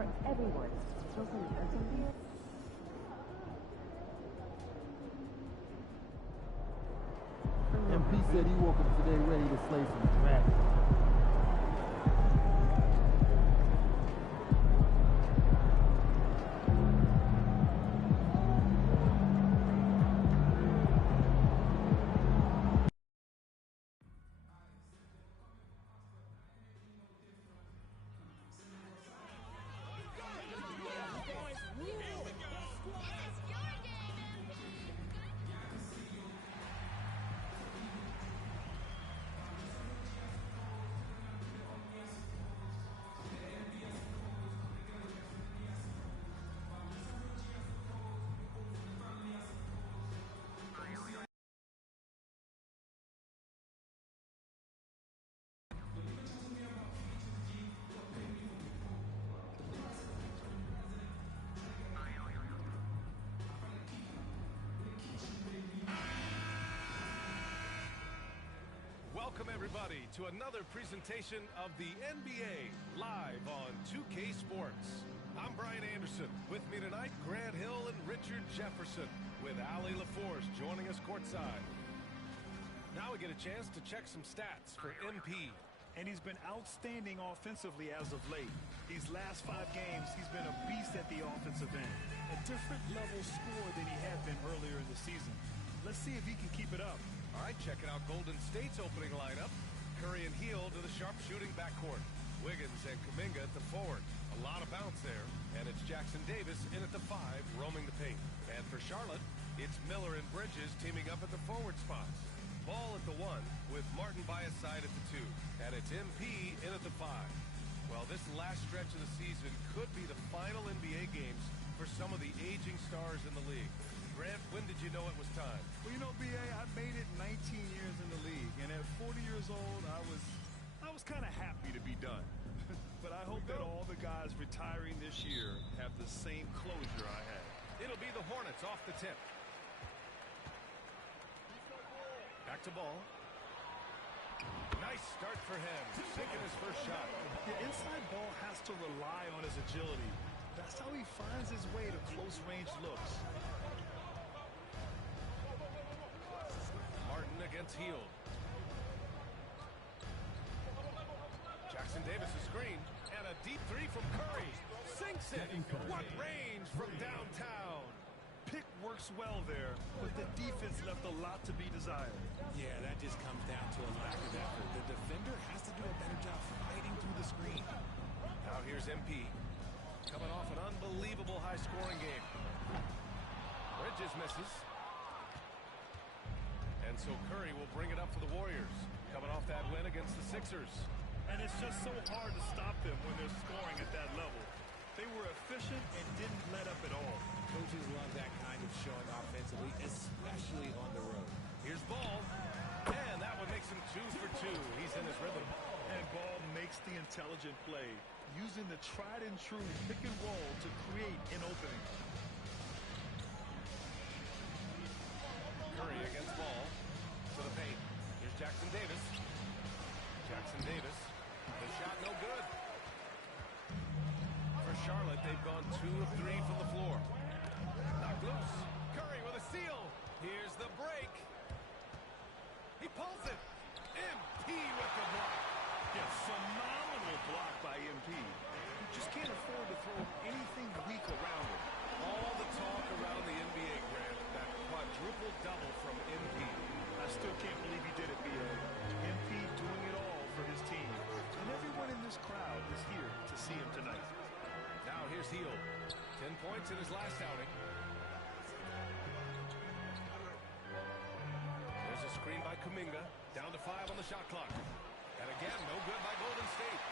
for everyone. MP said he woke up today ready to slay some dragons. Welcome, everybody, to another presentation of the NBA live on 2K Sports. I'm Brian Anderson. With me tonight, Grant Hill and Richard Jefferson, with Allie LaForce joining us courtside. Now we get a chance to check some stats for MP. And he's been outstanding offensively as of late. These last 5 games, he's been a beast at the offensive end. A different level score than he had been earlier in the season. Let's see if he can keep it up. All right, checking out Golden State's opening lineup. Curry and Hield to the sharpshooting backcourt. Wiggins and Kuminga at the forward. A lot of bounce there. And it's Jackson Davis in at the 5, roaming the paint. And for Charlotte, it's Miller and Bridges teaming up at the forward spots. Ball at the 1 with Martin by his side at the 2. And it's MP in at the 5. Well, this last stretch of the season could be the final NBA games for some of the aging stars in the league. Grant, when did you know it was time? Well, you know, B.A., I made it 19 years in the league, and at 40 years old, I was kind of happy to be done. But I hope that all the guys retiring this year have the same closure I had. It'll be the Hornets off the tip. Back to ball. Nice start for him, sinking his first shot. The inside ball has to rely on his agility. That's how he finds his way to close-range looks. Against Hield. Jackson Davis is screened, and a deep 3 from Curry. Sinks it. What range from downtown. Pick works well there, but the defense left a lot to be desired. Yeah, that just comes down to a lack of effort. The defender has to do a better job fighting through the screen. Now here's MP. Coming off an unbelievable high-scoring game. Bridges misses. And so Curry will bring it up for the Warriors, coming off that win against the Sixers. And it's just so hard to stop them when they're scoring at that level. They were efficient and didn't let up at all. Coaches love that kind of showing offensively, especially on the road. Here's Ball, and that one makes him 2 for 2. He's in his rhythm. And Ball makes the intelligent play, using the tried-and-true pick and roll to create an opening. Curry against Ball. To the paint. Here's Jackson Davis. Jackson Davis. The shot no good. For Charlotte, they've gone 2 of 3 from the floor. Knocked loose. Curry with a steal. Here's the break. He pulls it. MP with the block. Yeah, phenomenal block by MP. You just can't afford to throw anything weak around it. All the talk around the NBA, Grant. That quadruple double from MP. I still can't believe he did it, B.A. MP doing it all for his team. And everyone in this crowd is here to see him tonight. Now here's Hield. 10 points in his last outing. There's a screen by Kuminga. Down to 5 on the shot clock. And again, no good by Golden State.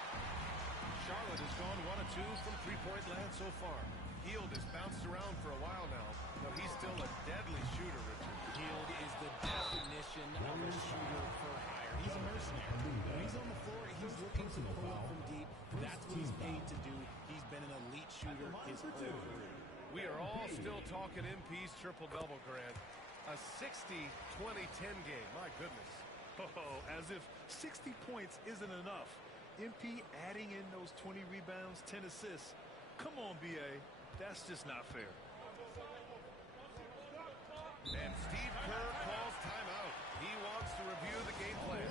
Charlotte has gone 1 of 2 from three-point land so far. Hield has bounced around for a while now, but he's still a deadly shooter, Richard. Hield is the definition of a shooter for hire. He's a mercenary. When he's on the floor, he's looking to pull up from deep. That's what he's paid to do. He's been an elite shooter his whole career. We are all still talking MP's triple-double, Grant. A 60-20-10 game. My goodness. Oh, as if 60 points isn't enough. MP adding in those 20 rebounds, 10 assists. Come on, B.A. That's just not fair. And Steve Kerr calls timeout. He wants to review the game plan.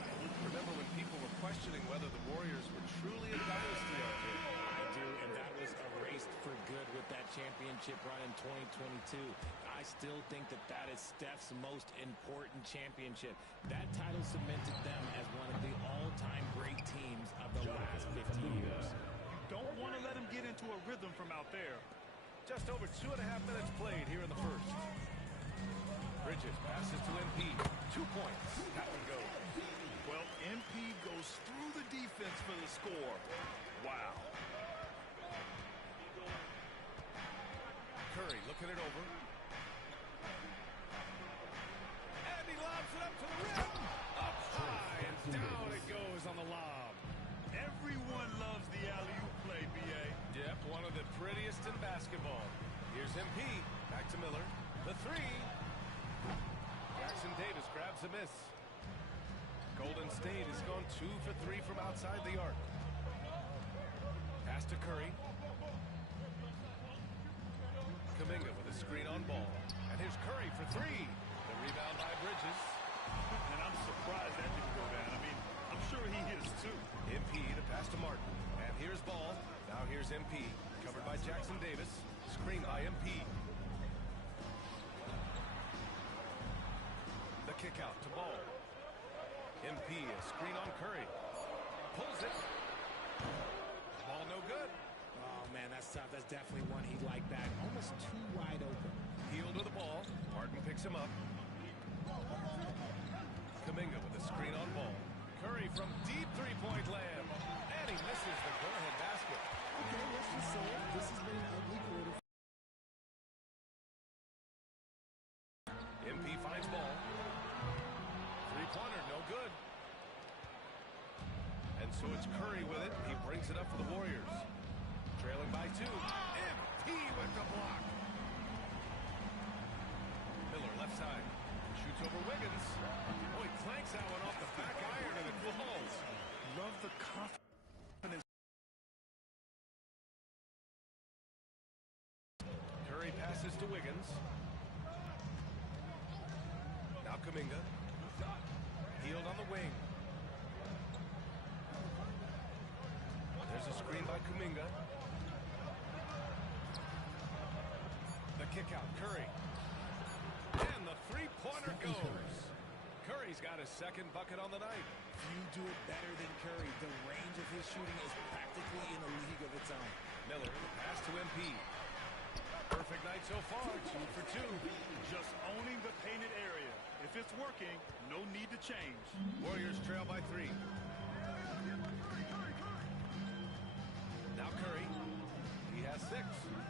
Remember when people were questioning whether the Warriors were truly a dynasty out here? I do, and that was erased for good with that championship run in 2022. I still think that that is Steph's most important championship. That title cemented them as one of the all-time great teams of the last 15 years. You don't want to let him get into a rhythm from out there. Just over 2.5 minutes played here in the first. Bridges passes to MP. 2 points. That one goes. Well, MP goes through the defense for the score. Wow. Curry looking it over. And he lobs it up to the rim. Up high and down it goes on the lob. Everyone loves the alley-oop play, B.A. Yep, one of the prettiest in basketball. Here's MP. Back to Miller. The three. Jackson Davis grabs a miss. Golden State has gone 2 for 3 from outside the arc. Pass to Curry. Kuminga with a screen on ball. And here's Curry for 3. The rebound by Bridges. And I'm surprised that didn't go down. I mean, I'm sure he is too. MP to pass to Martin. And here's Ball. Now here's MP. Covered by Jackson Davis. Screen by MP. The kick out to Ball. MP, a screen on Curry. Pulls it. Ball no good. Oh, man, that's tough. That's definitely one he'd like back. Almost too wide open. Hield with the ball. Martin picks him up. Kuminga with a screen on Ball. Curry from deep three-point land. And he misses the go-ahead basket. Okay, let's just say it. This has been an ugly quarter. MP finds Ball. Three-pointer, no good. And so it's Curry with it. He brings it up for the Warriors. Trailing by 2. MP with the block. Miller left side. Shoots over Wiggins. Oh, he clanks that one off the back iron and it falls. Love the confidence. Curry passes to Wiggins. Now Kuminga. Healed on the wing. There's a screen by Kuminga. The kick out, Curry. And the three-pointer goes. Curry's got his second bucket on the night. Few do it better than Curry. The range of his shooting is practically in a league of its own. Miller, pass to MP. Perfect night so far, 2 for 2. Just owning the painted area. If it's working, no need to change. Warriors trail by 3. Now Curry. He has 6.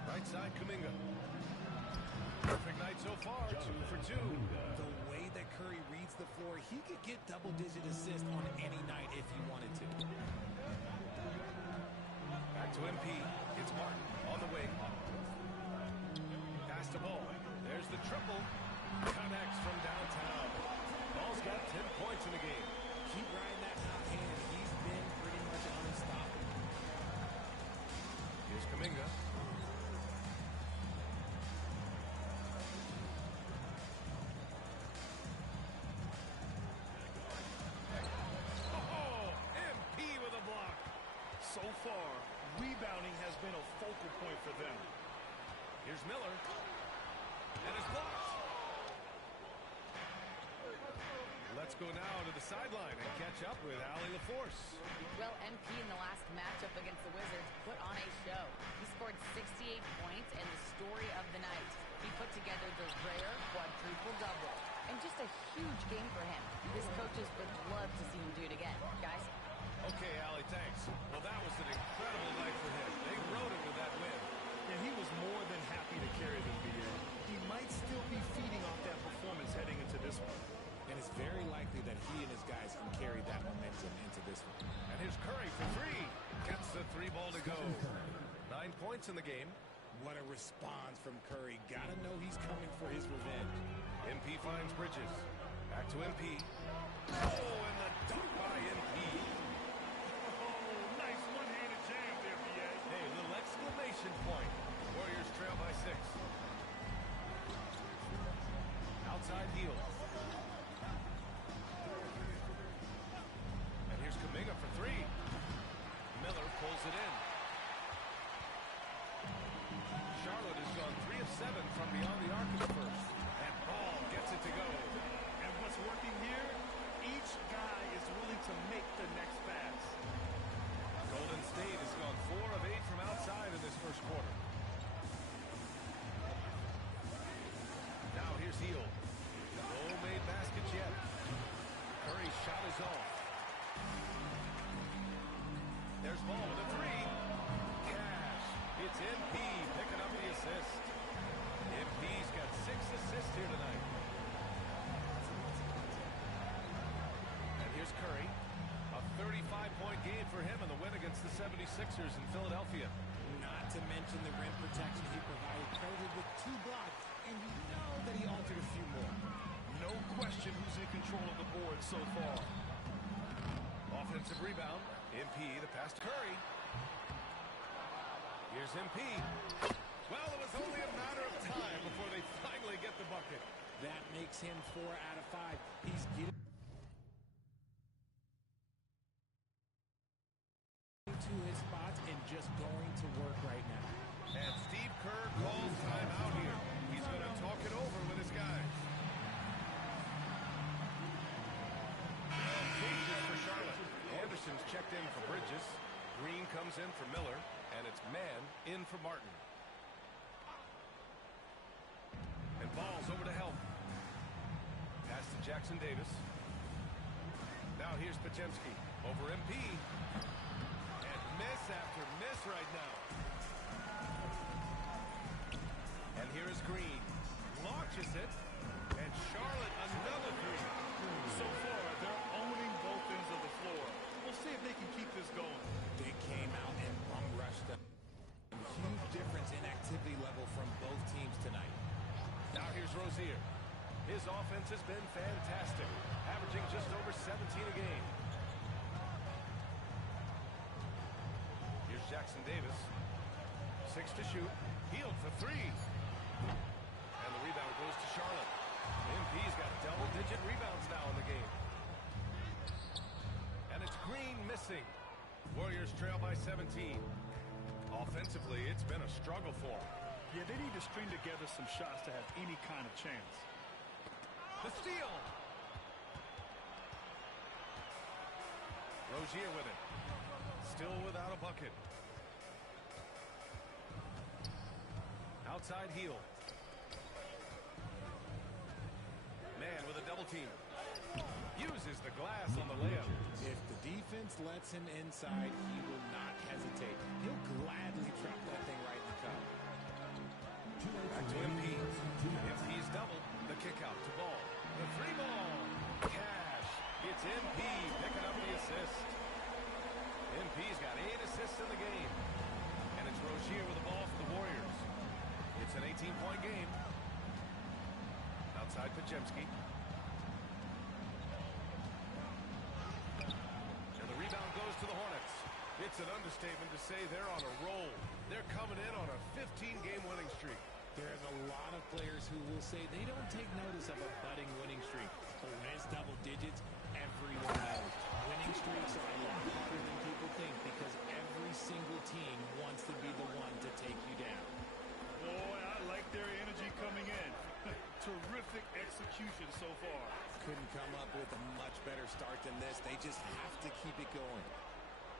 Right side, Kuminga. Perfect night so far, 2 for 2. The way that Curry reads the floor, he could get double-digit assists on any night if he wanted to. Back to MP. It's Martin on the wing. Pass to Ball. There's the triple. Connects from downtown. Ball's got 10 points in the game. Keep riding that hot hand. He's been pretty much unstoppable. Here's Kuminga. Oh, MP with a block. So far, rebounding has been a focal point for them. Here's Miller. And it's blocked. Let's go now to the sideline and catch up with Allie LaForce. Well, MP in the last matchup against the Wizards put on a show. He scored 68 points and the story of the night. He put together the rare quadruple double. And just a huge game for him. His coaches would love to see him do it again. Guys? Okay, Allie, thanks. Well, that was an incredible night for him. They rode it with that win. And he was more than happy to carry them, B.A. He might still be feeding off that performance heading into this one. And it's very likely that he and his guys can carry that momentum into this one. And here's Curry for 3. Gets the 3 ball to go. 9 points in the game. What a response from Curry. Gotta know he's coming for his revenge. MP finds Bridges. Back to MP. Oh, and the dunk by MP. Oh, nice one-handed jam there, B.A. Hey, a little exclamation point It's MP picking up the assist. MP's got 6 assists here tonight. And here's Curry. A 35-point game for him in the win against the 76ers in Philadelphia. Not to mention the rim protection he provided, credited with 2 blocks, and you know that he altered a few more. No question who's in control of the board so far. Offensive rebound. MP, the pass to Curry. Here's MP. Well, it was only a matter of time before they finally get the bucket. That makes him 4 out of 5. He's getting to his spots and just going to work right now. And Steve Kerr calls timeout here. He's going to talk it over with his guys. Changes for Charlotte. Anderson's checked in for Bridges. Green comes in for Miller. And it's Mann in for Martin. And Ball's over to help. Pass to Jackson Davis. Now here's Podziemski over MP. And miss after miss right now. And here is Green. Launches it. And Charlotte another 3. So far, they're owning both ends of the floor. We'll see if they can keep this going. They came out and bum rushed them. Huge difference in activity level from both teams tonight. Now here's Rozier. His offense has been fantastic, averaging just over 17 a game. Here's Jackson Davis. 6 to shoot. Healed for 3. And the rebound goes to Charlotte. MP's got double-digit rebounds now in the game. And it's Green missing. Warriors trail by 17. Offensively, it's been a struggle for them. Yeah, they need to string together some shots to have any kind of chance. The steal. Rozier with it. Still without a bucket. Outside heel. Man with a double team. Uses the glass on the layup. If the defense lets him inside, he will not hesitate. He'll gladly trap that thing right in the cup. Back to MP. MP's double. The kick out to Ball. The 3-ball. Cash. It's MP picking up the assist. MP's got 8 assists in the game. And it's Rozier with the ball for the Warriors. It's an 18-point game. Outside Podziemski. And the rebound goes to the Hornets. It's an understatement to say they're on a roll. They're coming in on a 15-game winning streak. There's a lot of players who will say they don't take notice of a budding winning streak. But when it's double digits, everyone knows. Winning streaks are a lot harder than people think because every single team wants to be the one to take you down. Boy, I like their energy coming in. Terrific execution so far. Couldn't come up with a much better start than this. They just have to keep it going.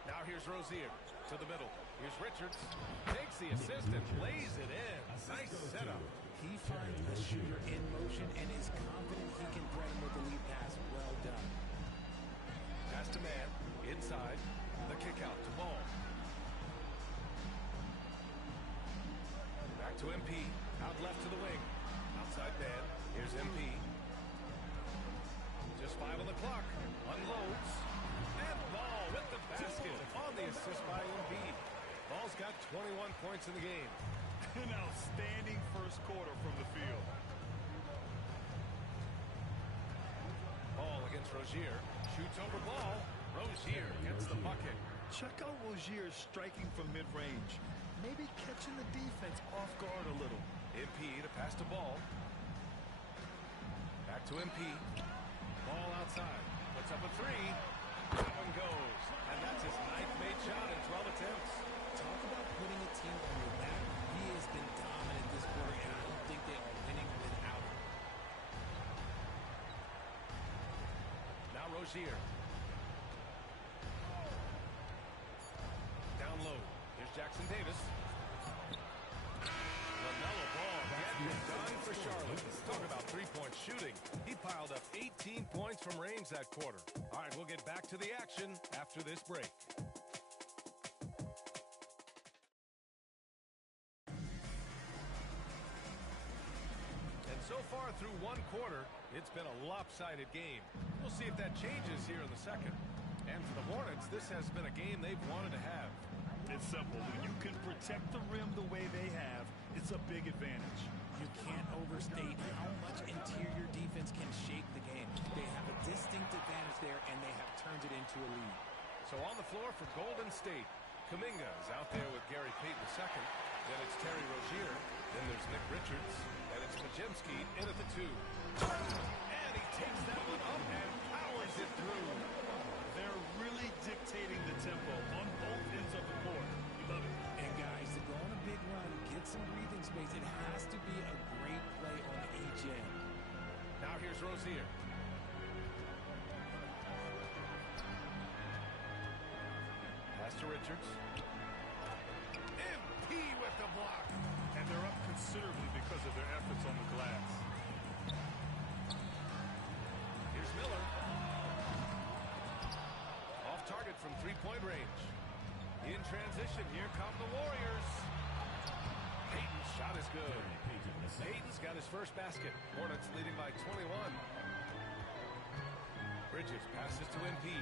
Now here's Rozier to the middle. Here's Richards. Takes the assist and lays it in. Nice setup. He finds the shooter in motion and is confident he can thread him with the lead pass. Well done. Pass to Man. Inside. The kick out to Ball. Back to MP. Out left to the wing. Outside Man. Here's MP. Just 5 on the clock. Unloads. And Ball with the basket on the assist by Embiid. Ball's got 21 points in the game. An outstanding first quarter from the field. Ball against Rozier. Shoots over Ball. Rozier gets the bucket. Check out Rozier striking from mid-range. Maybe catching the defense off guard a little. MP to pass to Ball. Back to MP. Ball outside. Puts up a 3. That one goes. And that's his 9th made shot in 12 attempts. Talk about putting a team on your back. He has been dominant this quarter, and I don't think they are winning without him. Now Rozier. Down low. Here's Jackson Davis. LaMelo Ball getting it done for Charlotte. Talk about three-point shooting. He piled up 18 points from range that quarter. All right, we'll get back to the action after this break. far through one quarter, it's been a lopsided game. We'll see if that changes here in the second. And for the Hornets, this has been a game they've wanted to have. It's simple. When you can protect the rim the way they have, it's a big advantage. You can't overstate how much interior defense can shape the game. They have a distinct advantage there, and they have turned it into a lead. So on the floor for Golden State, Kuminga is out there with Gary Payton II. Then it's Terry Rozier. Then there's Nick Richards. And it's Podziemski in at the 2. And he takes that one up and powers it through. They're really dictating the tempo on both ends of the court. You love it. And guys, to go on a big run, get some breathing space, it has to be a great play on each end. Now here's Rozier. Pass to Richards. MP with the block. And they're up considerably because of their efforts on the glass. Here's Miller. Off target from three-point range. In transition, here come the Warriors. Payton's shot is good. Payton's got his first basket. Hornets leading by 21. Bridges passes to MP.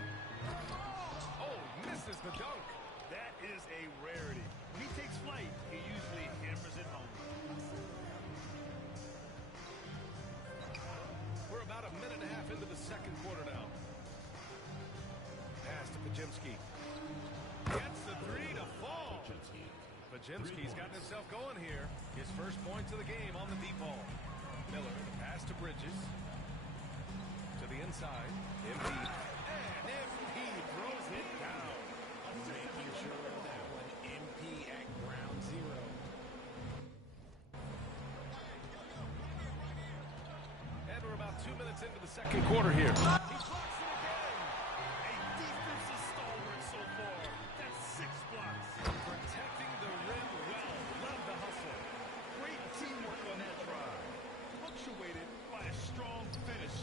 Oh, misses the dunk. That is a rarity. When he takes flight, he usually hammers it home. We're about a minute and a half into the second quarter now. Pass to Podziemski. Gets the three to fall. Podziemski's gotten himself going here. His first points of the game on the deep ball. Miller, the pass to Bridges. To the inside. MP. And MP throws it down. Making sure of that one. MP at ground zero. And we're about 2 minutes into the second quarter here. He blocks it again. A defensive stalwart so far. That's 6 blocks. Protecting the rim well. Love the hustle. Great teamwork on that drive. Punctuated by a strong finish.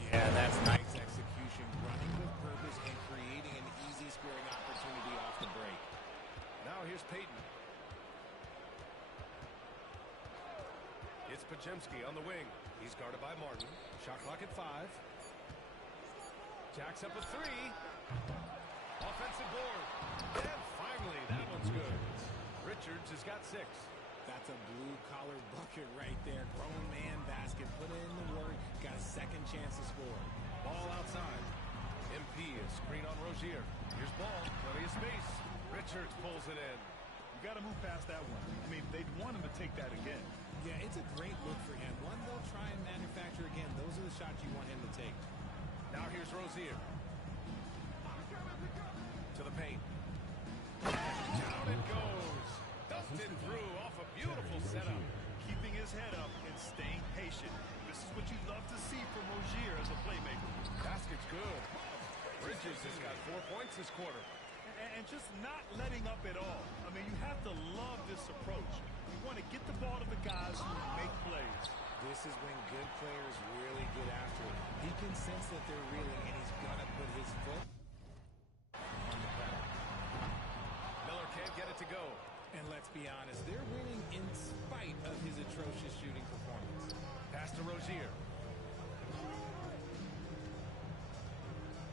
Yeah, that's nice execution. Running with purpose and creating an easy scoring opportunity off the break. Now here's Payton. It's Podziemski on the wing. He's guarded by Martin. Shot clock at 5. Jacks up a 3. Offensive board. And finally, that one's good. Richards has got 6. That's a blue-collar bucket right there. Grown man basket. Put in the work. Got a second chance to score. Ball outside. MP is screen on Rozier. Here's ball. Plenty of space. Richards pulls it in. You got to move past that one. I mean, they'd want him to take that again. Yeah, it's a great look for him. One they'll try and manufacture again. Those are the shots you want him to take. Now here's Rozier. To the paint. Down it goes. Dusted through off a beautiful setup. Keeping his head up and staying patient. This is what you love to see from Rozier as a playmaker. Basket's good. Bridges has got 4 points this quarter. And just not letting up at all. I mean, you have to love this approach. You want to get the ball to the guys who make plays. This is when good players really get after it. He can sense that they're reeling, and he's going to put his foot on the pedal. Miller can't get it to go. And let's be honest, they're winning in spite of his atrocious shooting performance. Pass to Rozier.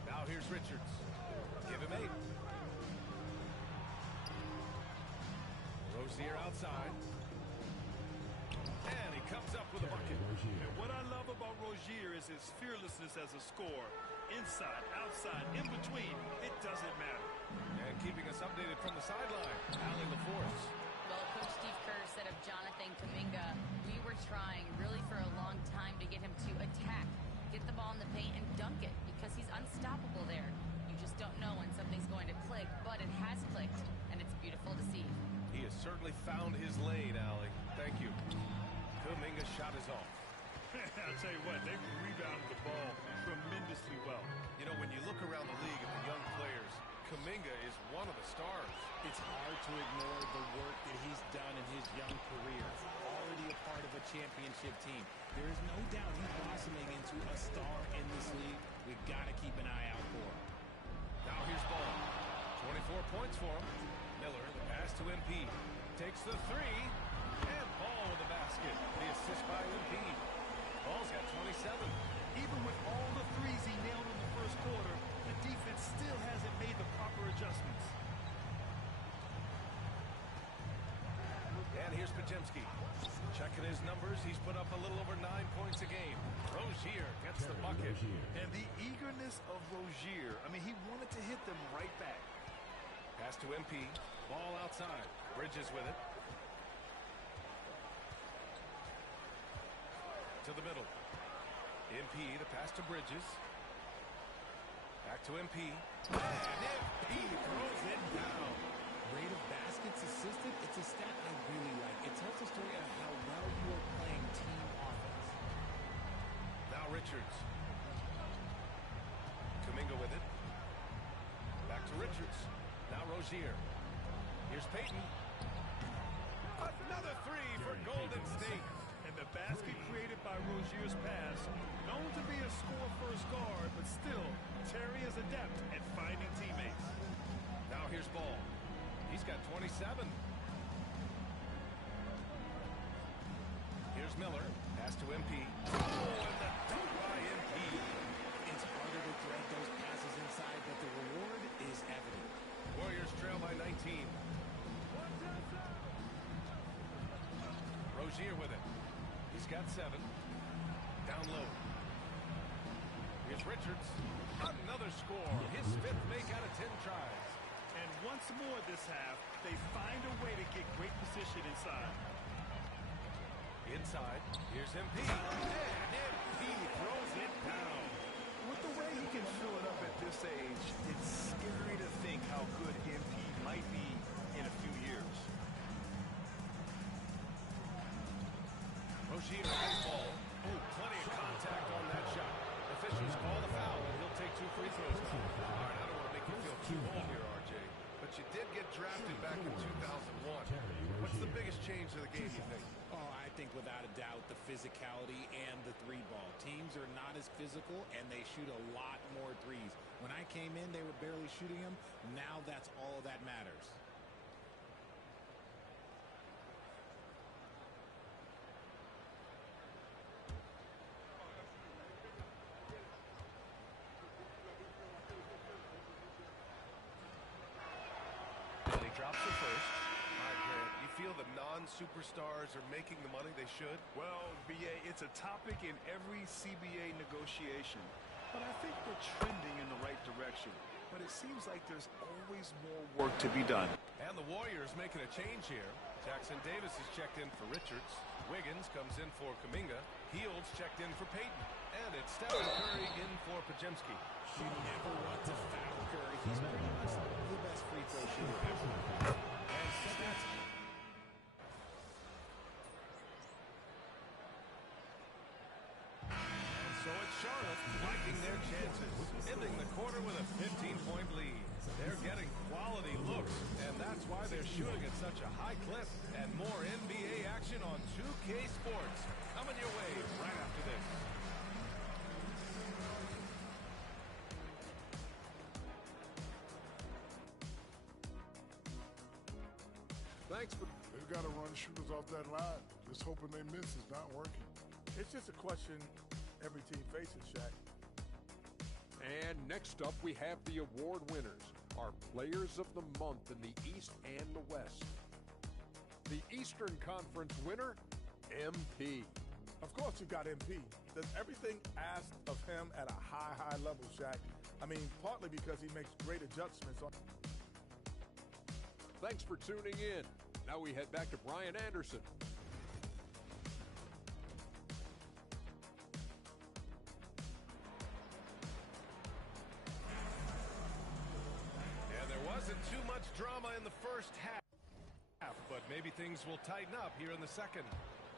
Now here's Richards. Give him 8. Rozier outside. And he comes up with a bucket. And what I love about Rozier is his fearlessness as a scorer. Inside, outside, in between, it doesn't matter. And keeping us updated from the sideline, Allie LaForce. Well, Coach Steve Kerr said of Jonathan Kuminga, we were trying really for a long time to get him to attack, get the ball in the paint and dunk it because he's unstoppable there. You just don't know when something's going to click, but it has clicked, and it's beautiful to see. He has certainly found his lane, Allie. Thank you. Kuminga's shot is off. I'll tell you what, they rebounded the ball tremendously well. You know, when you look around the league at the young players, Kuminga is one of the stars. It's hard to ignore the work that he's done in his young career. Already a part of a championship team. There is no doubt he's blossoming into a star in this league. We've got to keep an eye out for him. Now here's Ball. 24 points for him. Miller, the pass to MP. Takes the 3. And Ball with the basket. The assist by MP. Ball's got 27. Even with all the threes he nailed in the first quarter, the defense still hasn't made the proper adjustments. And here's Podziemski. Checking his numbers, he's put up a little over 9 points a game. Rozier gets the bucket. And the eagerness of Rozier, I mean, he wanted to hit them right back. Pass to MP. Ball outside. Bridges with it. To the middle. MP, the pass to Bridges. Back to MP. And MP throws it down. Rate of baskets assisted, it's a stat I really like. It tells a story of how well you are playing team offense. Now Richards. Kuminga with it. Back to Richards. Now Rozier. Here's Payton. Another three for Golden State. And the basket created by Rozier's pass, known to be a score-first guard, but still, Terry is adept at finding teammates. Now here's Ball. He's got 27. Here's Miller. Pass to MP. Oh, and the dunk by MP. It's harder to thread those passes inside, but the reward is evident. Warriors trail by 19. Rozier with it. He's got 7. Down low. Here's Richards. Another score. His 5th make out of 10 tries. And once more this half, they find a way to get great position inside. Inside, here's MP. And MP throws it down. With the way he can fill it up at this age, it's scary to think how good MP might be in a few years. Rozier with ball. Oh, plenty of contact on that shot. Officials call the foul, and he'll take 2 free throws now. All right, I don't want to make you feel too old here, RJ, but you did get drafted back in 2001. What's the biggest change to the game, you think? Oh, I think without a doubt the physicality and the three-ball. Teams are not as physical, and they shoot a lot more threes. When I came in, they were barely shooting them. Now that's all that matters. And he drops it first. All right, Grant, you feel the non-superstars are making the money they should? Well, BA, it's a topic in every CBA negotiation. But I think we're trending in the right direction. But it seems like there's always more work to be done. And the Warriors making a change here. Jackson Davis is checked in for Richards. Wiggins comes in for Kuminga. Hields checked in for Payton. And it's Stephen Curry in for Podziemski. You never want to foul Curry. He's pretty much the best free throw shooter ever. And stats. So it's Charlotte liking their chances, ending the quarter with a 15-point lead. They're getting quality looks, and that's why they're shooting at such a high clip. And more NBA action on 2K Sports coming your way right after this. Thanks for... They've got to run shooters off that line. Just hoping they miss is not working. It's just a question every team faces, Shaq. And next up, we have the award winners, our Players of the Month in the East and the West. The Eastern Conference winner, MP. Of course you got MP. Does everything asked of him at a high level, Shaq. I mean, partly because he makes great adjustments. Thanks for tuning in. Now we head back to Brian Anderson. And there wasn't too much drama in the first half, but maybe things will tighten up here in the second.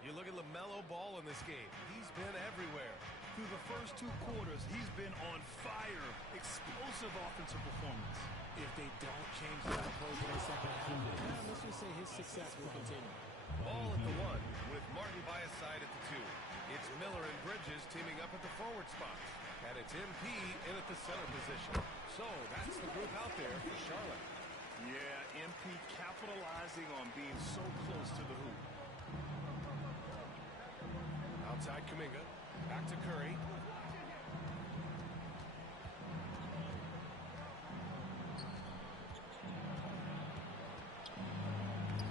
You look at LaMelo Ball in this game. He's been everywhere. Through the first 2 quarters, he's been on fire. Explosive offensive performance. If they don't change the approach in the second half, let's just say his success will continue. Ball at the 1 with Martin by his side at the 2. It's Miller and Bridges teaming up at the forward spot. And it's MP in at the center position. So that's the group out there for Charlotte. Yeah, MP capitalizing on being so close to the hoop. Outside Kuminga. Back to Curry.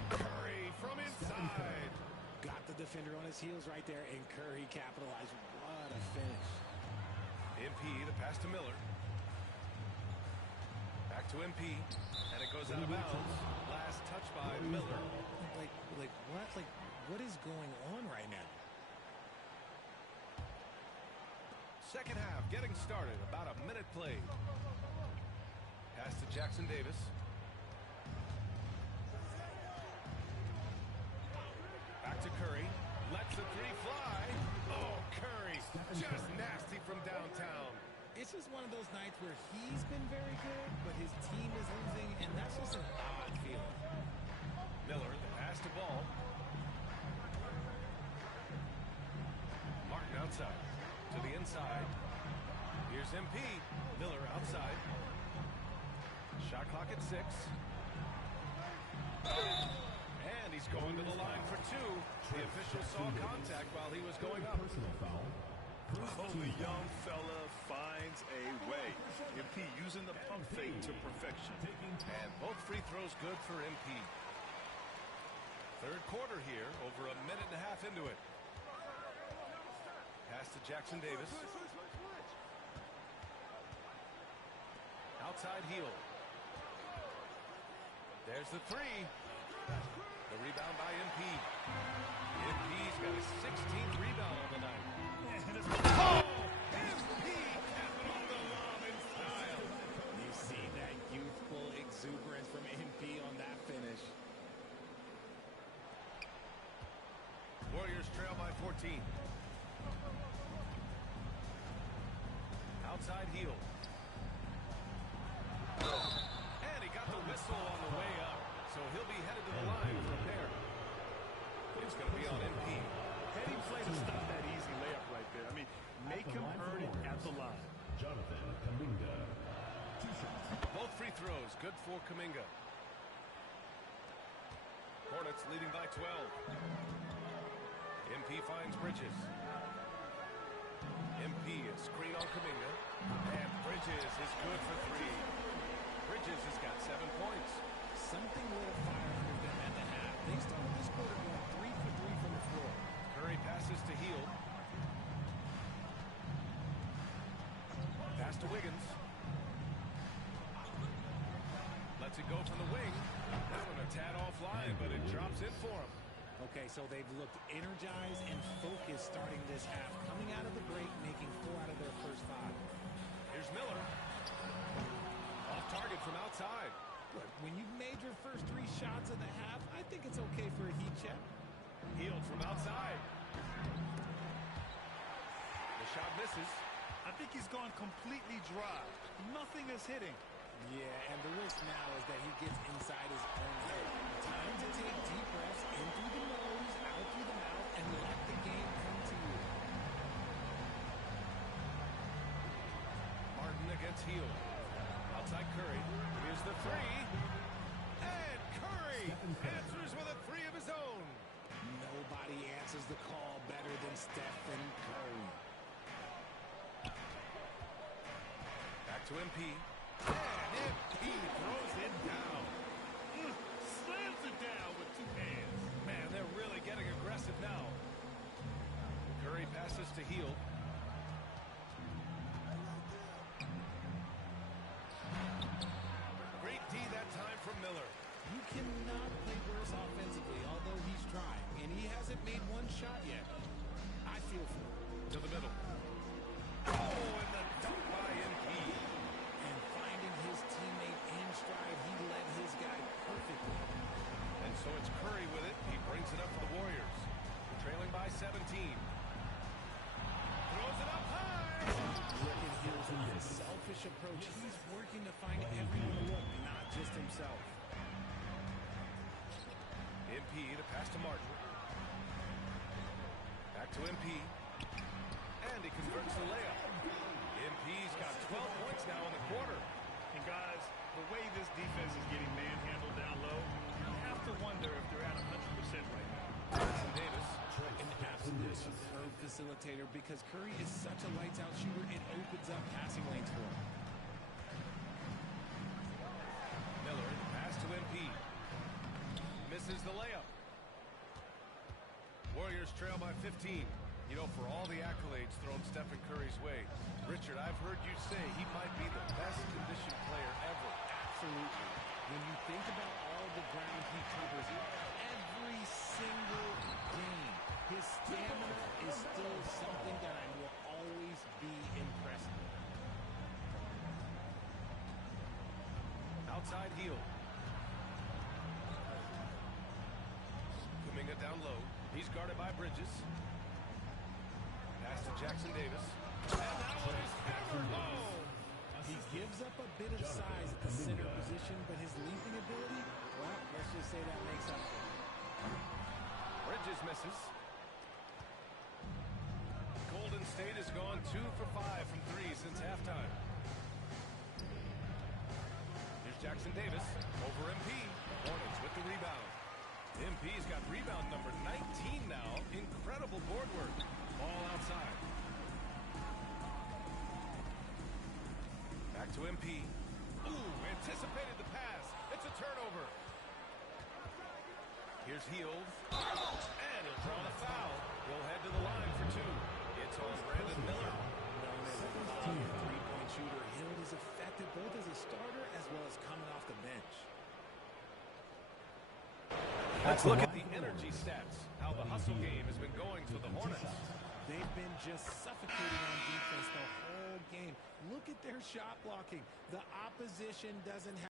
Curry from inside. Got the defender on his heels right there, and Curry capitalized. What a finish. MP, the pass to Miller. Back to MP, and it goes out of bounds. Last touch by Miller. Like what? Like, what is going on right now? Second half getting started. About a minute played. Pass to Jackson Davis. Back to Curry. Lets the three fly. Oh, Curry. Just nasty from downtown. It's just one of those nights where he's been very good, but his team is losing, and that's just an odd feeling. Miller, the pass to Ball. Martin outside. To the inside. Here's MP. Miller outside. Shot clock at 6. And he's going to the line for 2. The official saw contact while he was going up. Oh, the young fella finds a way. MP using the pump fake to perfection. And both free throws good for MP. Third quarter here, over a minute and a half into it. Pass to Jackson Davis. Outside heel. There's the three. The rebound by MP. MP's got his 16th rebound on the night. Oh! MP tapping on the lob in style. You see that youthful exuberance from MP on that finish. Warriors trail by 14. Outside heel. And he got the whistle on the way up. So he'll be headed to the line for a pair. It's going to be on MP. Heading play to stop that easy layup right there. I mean, make him earn it at the line. Jonathan Kuminga. Both free throws good for Kuminga. Hornets leading by 12. MP finds Bridges. MP, a screen on Kuminga. And Bridges is good for 3. Bridges has got 7 points. Something lit a fire under them at the half. They started this quarter going 3 for 3 from the floor. Curry passes to Hield. Pass to Wiggins. Lets it go from the wing. That one a tad offline, but it drops in for him. Okay, so they've looked energized and focused starting this half. Coming out of the break, making 4 out of their first 5. Here's Miller. Off target from outside. Look, when you've made your first 3 shots of the half, I think it's okay for a heat check. Hield from outside. The shot misses. I think he's gone completely dry. Nothing is hitting. Yeah, and the risk now is that he gets inside his own head. Time to take deep breaths in through the nose, out through the mouth, and let the game come to you. Martin against Hield. Outside Curry. Here's the 3. And Curry answers with a 3 of his own. Nobody answers the call better than Stephen Curry. Back to MP. And MP throws it down. Slams it down with 2 hands. Man, they're really getting aggressive now. Curry passes to Hield. Great D that time from Miller. You cannot play worse offensively, although he's trying, and he hasn't made 1 shot yet. I feel for him. To the middle. Oh, and the dunk by MP. And finding his teammate in stride, he led his guy perfectly. And so it's Curry with it. He brings it up for the Warriors. Trailing by 17. Throws it up high. Look at his selfish approach. He's working to find everyone look, not just himself. MP to pass to Martin. Back to MP. And he converts the layup. MP's got 12 points now in the quarter. And guys, the way this defense is getting manhandled down low, you have to wonder if they're at 100% right now. Jackson Davis. an absolute superb facilitator because Curry is such a lights-out shooter. It opens up passing lanes for him. Miller, pass to MP. Misses the layup. Warriors trail by 15. You know, for all the accolades thrown Stephen Curry's way, Richard, I've heard you say he might be the best conditioned player ever. Absolutely. When you think about all the ground he covers every single game, his stamina is still something that I will always be impressed with. Outside heel. Kuminga down low. He's guarded by Bridges. Pass to Jackson Davis. And that one is hammered home. He gives up a bit of size at the center position, but his leaping ability, well, let's just say that makes up for it. Bridges misses. Golden State has gone 2 for 5 from 3 since halftime. Here's Jackson Davis over MP. Hornets with the rebound. MP's got rebound number 19 now. Incredible board work. Ball outside. Back to MP. Ooh, anticipated the pass. It's a turnover. Here's Hield. And he'll draw the foul. He'll head to the line for 2. It's on Brandon Miller. Known as a three-point shooter, Hield is effective both as a starter as well as coming off the bench. Let's look at the energy stats. How the hustle game has been going for the Hornets. They've been just suffocating on defense the whole game. Look at their shot blocking. The opposition doesn't have